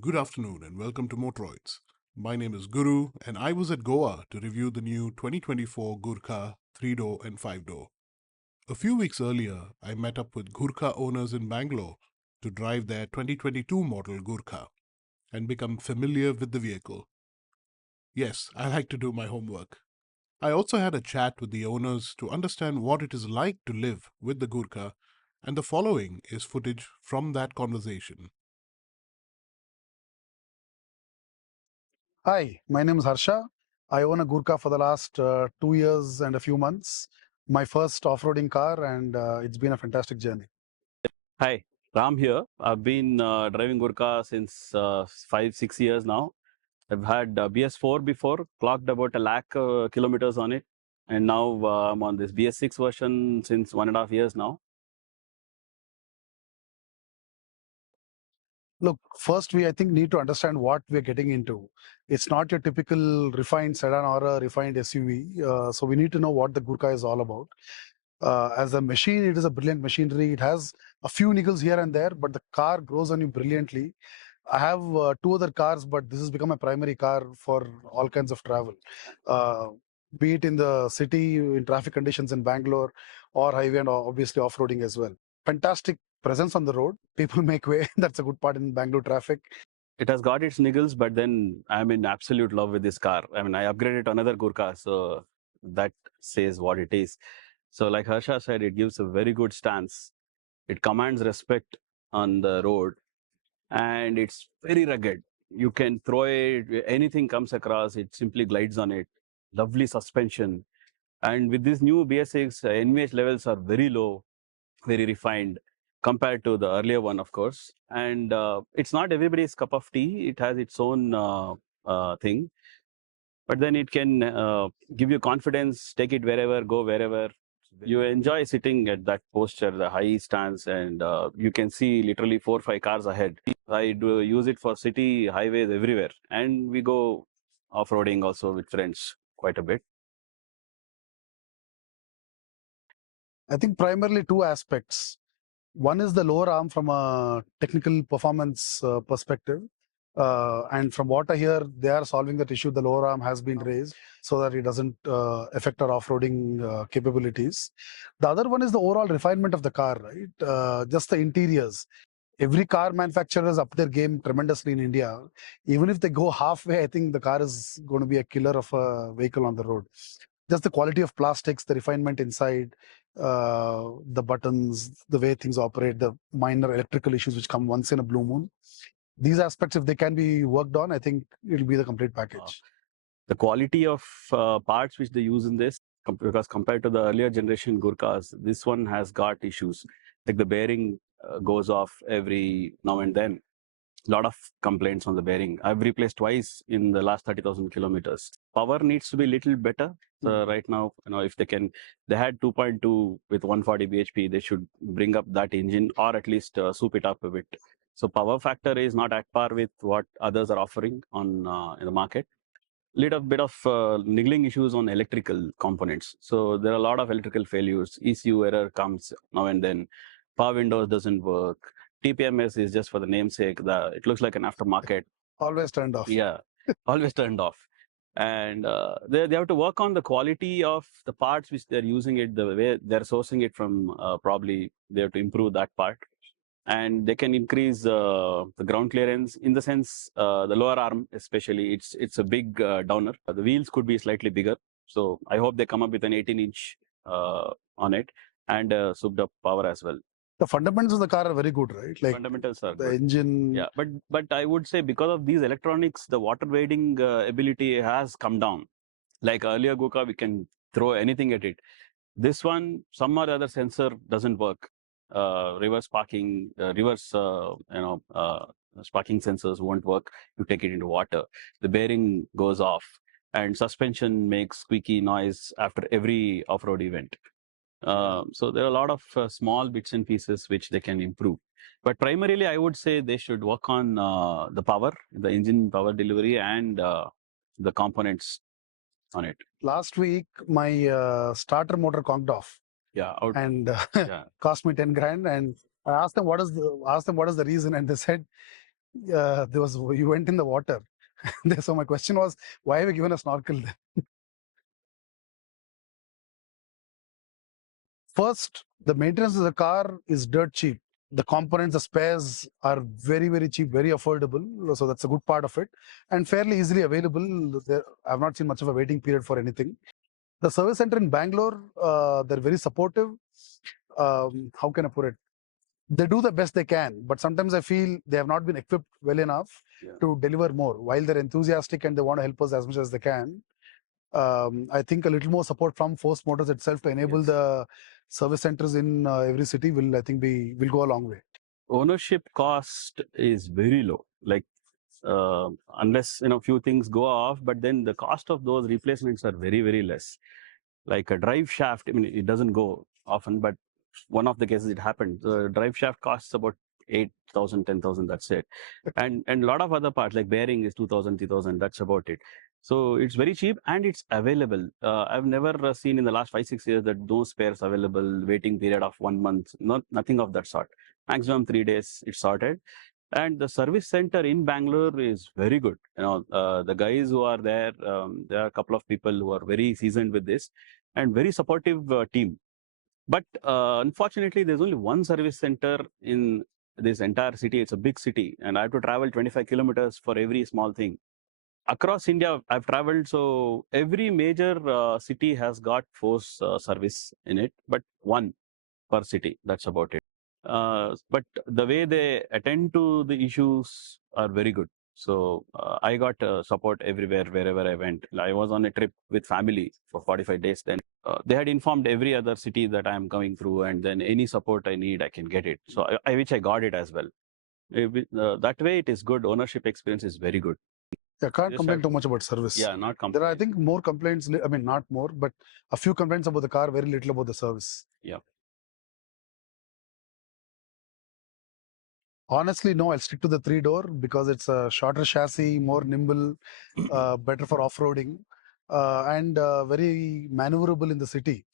Good afternoon and welcome to Motoroids. My name is Guru and I was at Goa to review the new 2024 Gurkha 3-door and 5-door. A few weeks earlier, I met up with Gurkha owners in Bangalore to drive their 2022 model Gurkha and become familiar with the vehicle. Yes, I like to do my homework. I also had a chat with the owners to understand what it is like to live with the Gurkha, and the following is footage from that conversation. Hi, my name is Harsha. I own a Gurkha for the last 2 years and a few months. My first off-roading car, and it's been a fantastic journey. Hi, Ram here. I've been driving Gurkha since 5, 6 years now. I've had BS4 before, clocked about a lakh kilometers on it. And now I'm on this BS6 version since 1.5 years now. Look, first I think need to understand what we're getting into. It's not your typical refined sedan or a refined SUV. So we need to know what the Gurkha is all about. As a machine, it is a brilliant machinery. It has a few niggles here and there, but the car grows on you brilliantly. I have two other cars, but this has become a primary car for all kinds of travel. Uh, be it in the city, in traffic conditions in Bangalore, or highway, and obviously off-roading as well. Fantastic presence on the road. People make way. That's a good part in Bangalore traffic. It has got its niggles, but then I'm in absolute love with this car. I mean, I upgraded to another Gurkha, so that says what it is. So like Harsha said, it gives a very good stance. It commands respect on the road, and it's very rugged. You can throw it, anything comes across, it simply glides on it. Lovely suspension. And with this new BS6, NVH levels are very low, very refined compared to the earlier one, of course. And it's not everybody's cup of tea. It has its own thing. But then it can give you confidence, take it wherever, go wherever. You enjoy sitting at that posture, the high stance, and you can see literally 4 or 5 cars ahead. I do use it for city highways everywhere, and we go off-roading also with friends quite a bit. I think primarily two aspects. One is the lower arm from a technical performance perspective. And from what I hear, they are solving that issue. The lower arm has been raised so that it doesn't affect our off-roading capabilities. The other one is the overall refinement of the car, right? Just the interiors. Every car manufacturer has upped their game tremendously in India. Even if they go halfway, I think the car is going to be a killer of a vehicle on the road. Just the quality of plastics, the refinement inside, the buttons, the way things operate, the minor electrical issues which come once in a blue moon. These aspects, if they can be worked on, I think it'll be the complete package. The quality of parts which they use in this, because compared to the earlier generation Gurkhas, this one has got issues. Like the bearing goes off every now and then. A lot of complaints on the bearing. I've replaced twice in the last 30,000 kilometers. Power needs to be a little better. Right now, if they had 2.2 with 140 bhp, they should bring up that engine or at least soup it up a bit. So power factor is not at par with what others are offering on in the market. Little bit of niggling issues on electrical components. So there are a lot of electrical failures. ECU error comes now and then. Power windows doesn't work. TPMS is just for the namesake. It looks like an aftermarket. Always turned off. Yeah, always turned off. And they have to work on the quality of the parts which they're using it, the way they're sourcing it from. Probably they have to improve that part. And they can increase the ground clearance in the sense the lower arm especially, it's a big downer. The wheels could be slightly bigger, so I hope they come up with an 18-inch on it, and souped up power as well. The fundamentals of the car are very good, right? Like Fundamentals are the good. engine. Yeah, but I would say because of these electronics, the water wading ability has come down. Like earlier Gurkha, we can throw anything at it. This one, some or other sensor doesn't work. Reverse parking, sparking sensors won't work. You take it into water, the bearing goes off, and suspension makes squeaky noise after every off-road event. So there are a lot of small bits and pieces which they can improve. But primarily, I would say they should work on the power, the engine power delivery, and the components on it. Last week, my starter motor conked off. Yeah, and yeah. cost me 10 grand. And I asked them what is the reason, and they said You went in the water. So my question was, why have you given a snorkel then? First, the maintenance of the car is dirt cheap. The components, the spares are very, very cheap, very affordable. So that's a good part of it, and fairly easily available. I've not seen much of a waiting period for anything. The service center in Bangalore, they're very supportive. How can I put it? They do the best they can, but sometimes I feel they have not been equipped well enough to deliver more. While they're enthusiastic and they want to help us as much as they can, I think a little more support from Force Motors itself to enable the service centers in every city will, I think, will go a long way. Ownership cost is very low. Like unless few things go off, but then the cost of those replacements are very, very less. Like a drive shaft, I mean, it doesn't go often, but one of the cases it happened. The drive shaft costs about 8,000, 10,000. That's it, and a lot of other parts like bearing is 2,000, 3,000. That's about it. So it's very cheap and it's available. I've never seen in the last 5-6 years that those spares available, waiting period of 1 month, nothing of that sort. Maximum 3 days, it's sorted. And the service center in Bangalore is very good. The guys who are there, there are a couple of people who are very seasoned with this and very supportive team. But unfortunately, there's only one service center in this entire city. It's a big city, and I have to travel 25 kilometers for every small thing. Across India, I've traveled, so every major city has got Force service in it, but one per city. That's about it. But the way they attend to the issues are very good. So I got support everywhere, wherever I went. I was on a trip with family for 45 days. Then they had informed every other city that I am coming through, and then any support I need, I can get it. So which I got it as well. That way, it is good. Ownership experience is very good. I can't complain too much about service. Yeah, not complain. There are, I think, more complaints. I mean, not more, but a few complaints about the car, very little about the service. Yeah. Honestly, no, I'll stick to the 3-door because it's a shorter chassis, more nimble, better for off-roading, and very maneuverable in the city.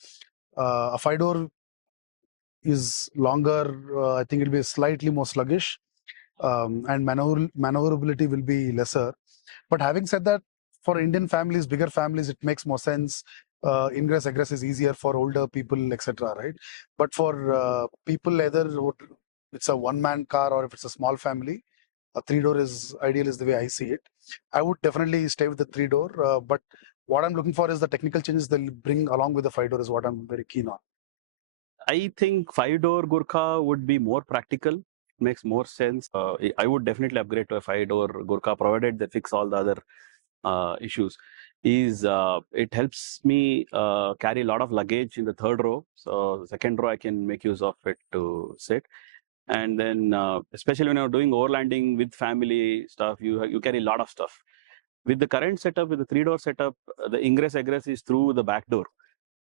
A 5-door is longer. I think it'll be slightly more sluggish, and maneuverability will be lesser. But having said that, for Indian families, bigger families, it makes more sense. Ingress egress is easier for older people, etc. Right? But for people either it's a one-man car or if it's a small family, a 3-door is ideal, is the way I see it. I would definitely stay with the 3-door. But what I'm looking for is the technical changes they'll bring along with the 5-door is what I'm very keen on. I think 5-door Gurkha would be more practical. Makes more sense. I would definitely upgrade to a 5-door Gurkha, provided they fix all the other issues. It helps me carry a lot of luggage in the third row. So the second row, I can make use of it to sit. And then, especially when you're doing overlanding with family stuff, you carry a lot of stuff. With the current setup, with the 3-door setup, the ingress egress is through the back door.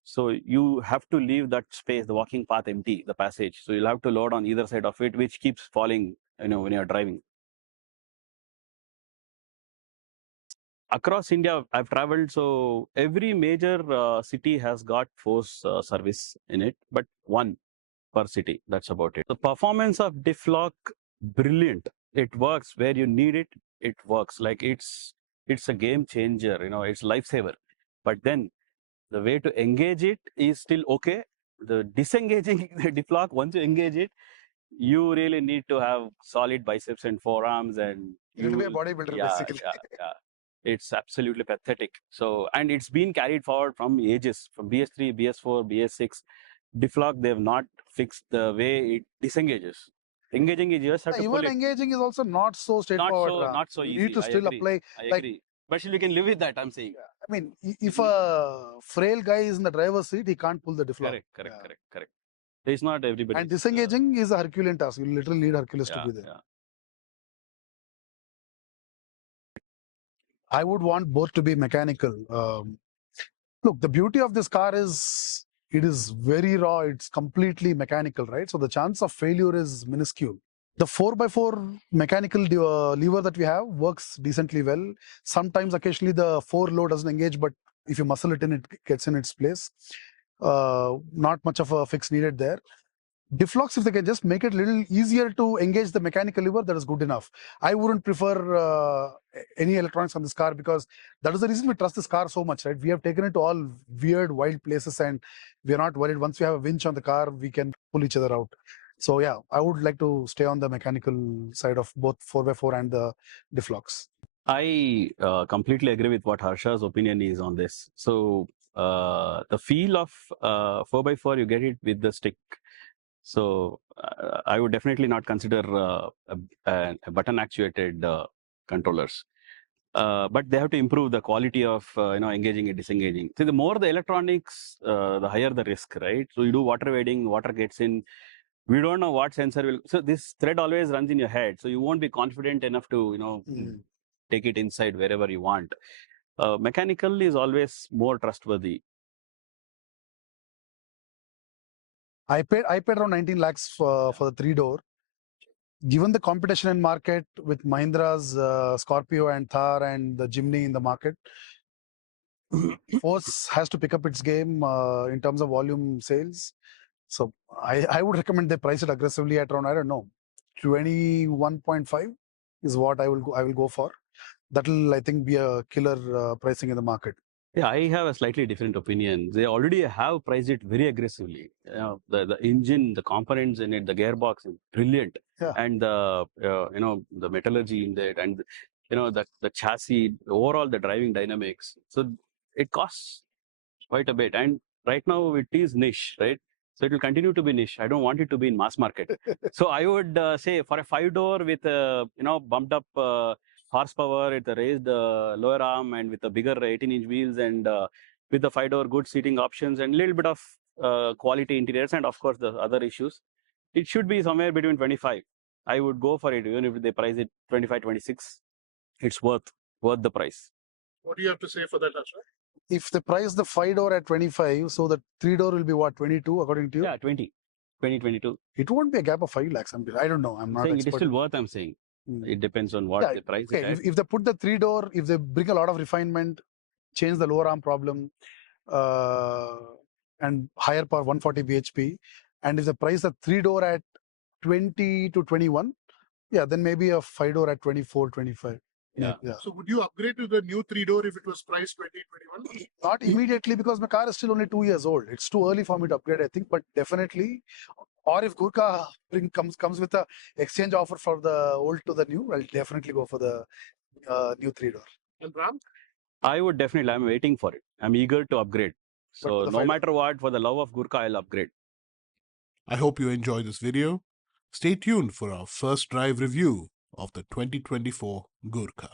So you have to leave that space, the walking path empty, the passage. So you'll have to load on either side of it, which keeps falling, when you're driving. Across India, I've traveled, so every major city has got Force service in it, but one per city. That's about it. The performance of Diff lock, brilliant. It works where you need it. It works. Like it's a game changer. It's lifesaver. But then the way to engage it is still okay. The disengaging the Diff lock, once you engage it, you really need to have solid biceps and forearms, and you need to be a bodybuilder, basically. Yeah. It's absolutely pathetic. So, and it's been carried forward from ages, from BS3, BS4, BS6. Diff lock, they have not fixed the way it disengages. Engaging, you just have to pull it. Even engaging is also not so straightforward. Not so easy. You need to still apply. I agree. But still, we can live with that, I'm saying. I mean, if a frail guy is in the driver's seat, he can't pull the Diff lock. Correct. It's not everybody. And disengaging is a Herculean task. You literally need Hercules to be there. Yeah. I would want both to be mechanical. Look, the beauty of this car is it is very raw. It's completely mechanical, right? So the chance of failure is minuscule. The 4x4 mechanical lever that we have works decently well. Sometimes, occasionally, the 4 low doesn't engage, but if you muscle it in, it gets in its place. Not much of a fix needed there. Diff locks, if they can just make it a little easier to engage the mechanical lever, that is good enough. I wouldn't prefer any electronics on this car because that is the reason we trust this car so much, right? We have taken it to all weird, wild places and we are not worried. Once we have a winch on the car, we can pull each other out. So yeah, I would like to stay on the mechanical side of both 4x4 and the diff locks. I completely agree with what Harsha's opinion is on this. So the feel of 4x4, you get it with the stick. So I would definitely not consider a button actuated controllers. But they have to improve the quality of engaging and disengaging. So the more the electronics, the higher the risk, right? So you do water wading, water gets in. We don't know what sensor will. So this thread always runs in your head. So you won't be confident enough to take it inside wherever you want. Mechanical is always more trustworthy. I paid around 19 lakhs for the 3-door. Given the competition in market with Mahindra's Scorpio and Thar and the Jimny in the market, Force has to pick up its game in terms of volume sales. So I would recommend they price it aggressively at around, I don't know, 21.5 is what I will go for. That will, I think, be a killer pricing in the market. Yeah, I have a slightly different opinion. They already have priced it very aggressively. The engine, the components in it, the gearbox is brilliant, Yeah. and the metallurgy in that, and the chassis, overall the driving dynamics. So it costs quite a bit, and right now it is niche, right? So it will continue to be niche. I don't want it to be in mass market. So I would say for a 5-door with bumped up horsepower, with a raised lower arm and with a bigger 18-inch wheels and with the 5-door good seating options and a little bit of quality interiors and of course the other issues, it should be somewhere between 25. I would go for it even if they price it 25, 26. It's worth the price. What do you have to say for that, Asha? If they price the 5-door at 25, so the 3-door will be what, 22 according to you? Yeah, 20, 22. It won't be a gap of 5 lakhs. I don't know. I'm not saying expert. it is still worth, I'm saying. It depends on what they price it at. If they put the 3-door, if they bring a lot of refinement, change the lower arm problem, and higher power 140 bhp, and if they price the 3-door at 20 to 21, yeah, then maybe a 5-door at 24, 25. Yeah. So would you upgrade to the new 3-door if it was priced 2021? Not immediately because my car is still only 2 years old. It's too early for me to upgrade, I think, but definitely. Or if Gurkha comes with a exchange offer for the old to the new, I'll definitely go for the new 3-door. And Ram? I would definitely, I'm waiting for it. I'm eager to upgrade. So no matter what, for the love of Gurkha, I'll upgrade. I hope you enjoyed this video. Stay tuned for our first drive review of the 2024 Gurkha.